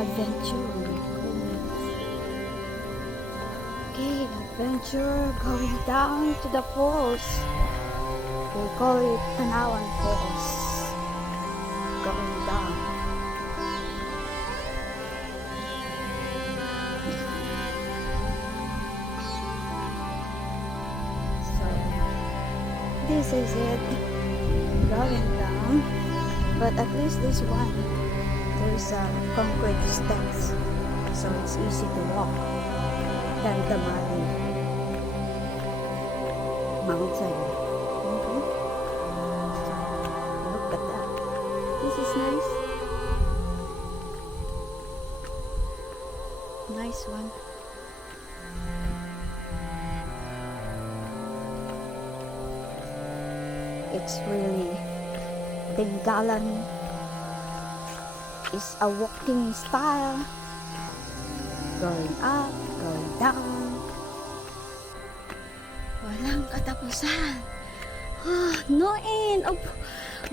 Adventure. Okay, adventure going down to the falls. We call it Tanawan Falls. Going down. So this is it. Going down. But at least this one, there's concrete steps, so it's easy to walk than the muddy mountain. Look at that. This is nice. Nice one. It's really Bengalan is a walking style, going up, going down, walang katapusan. No end of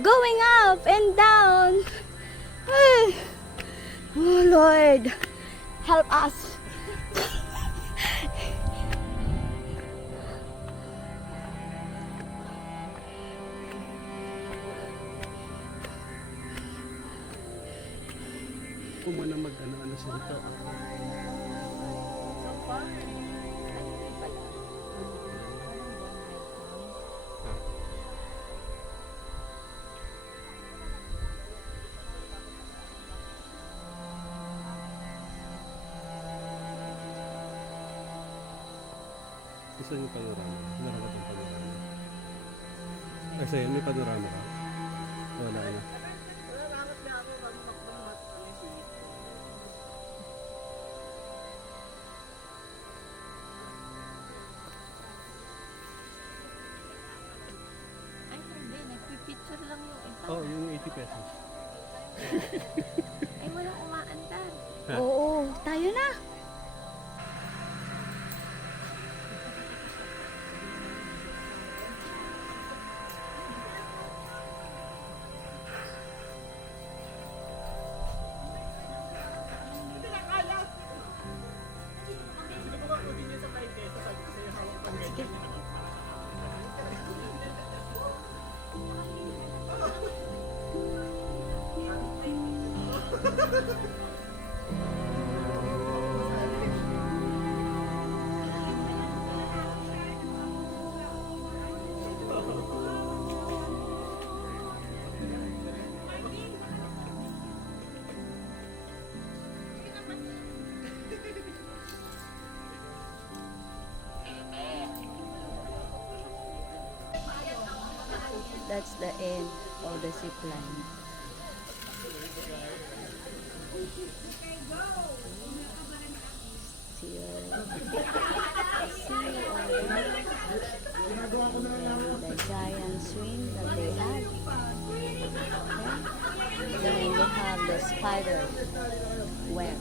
going up and down. Oh Lord, help us. Kung muna mag-ano sila ito. Gusto niyo panorama? Meron ka itong panorama? Kasi may panorama ka? Wala na. Picture lang yung iba. Oh, yung 80 pesos. Ay, walang umaandar. Oo, tayo na. That's the end of the zip line. The giant swing that they had. Okay. Then we have the spider web.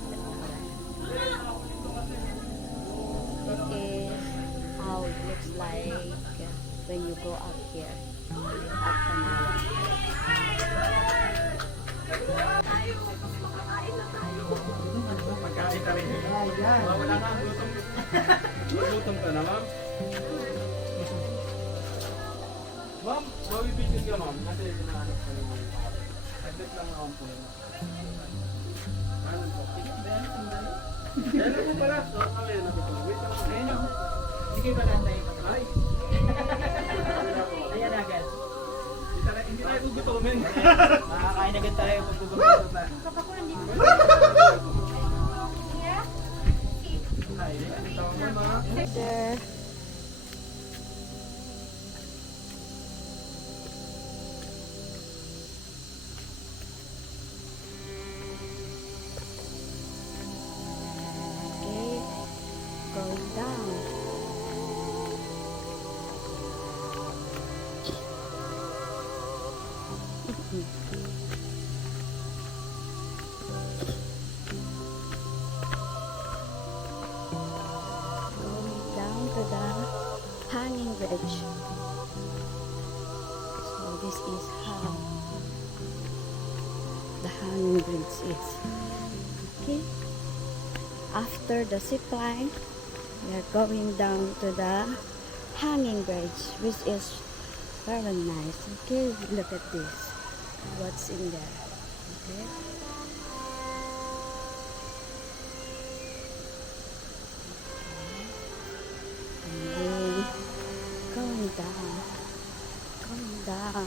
This is how it looks like when you go up here at Tanawan. Pagkain ka rin. Wala ka ang gutom. Gutom ka na, ma'am? Ma'am, mabibigyan ka, ma'am. Kasi pinahanap ko yung saglit lang naman po. Ano po? Ano po pala? Kami na po. Wait lang. Ayun ako. Sige ba nantay? Ay. Ayan na, guys. Makakain agad tayo pag bubaba pa. There. Okay, going down. Going down to the hanging bridge. So this is how the hanging bridge is. Okay. After the zip line, we are going down to the hanging bridge, which is very nice. Okay, look at this. What's in there? Okay. And then going down, going down.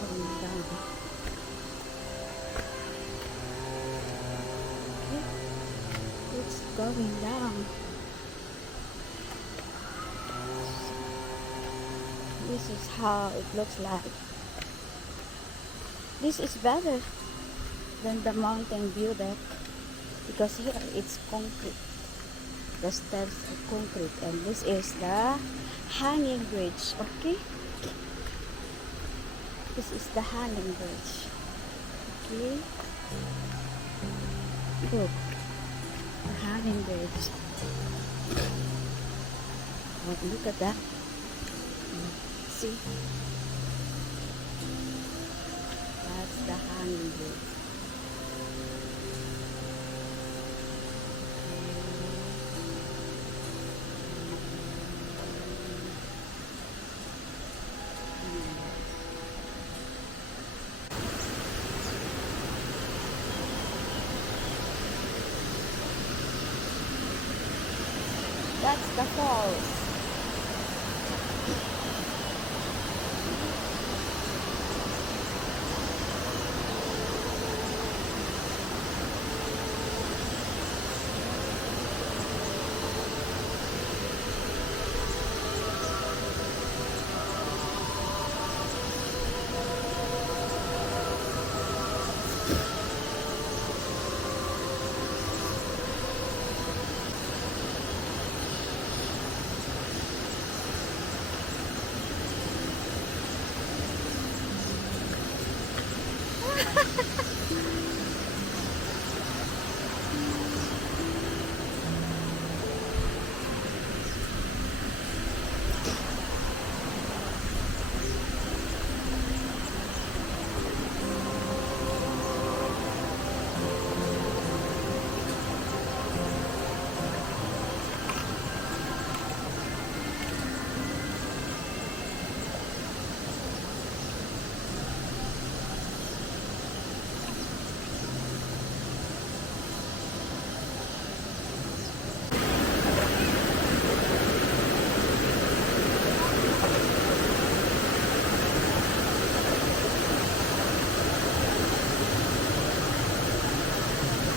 Going down. Okay. It's going down. This is how it looks like. This is better than the mountain view deck because here it's concrete. The steps are concrete and this is the hanging bridge. Okay, this is the hanging bridge. Okay, look, the hanging bridge. Oh, look at that. See, that's the hanging bridge. That's the falls.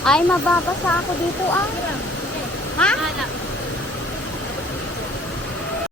Ay, mababasa ako dito ah.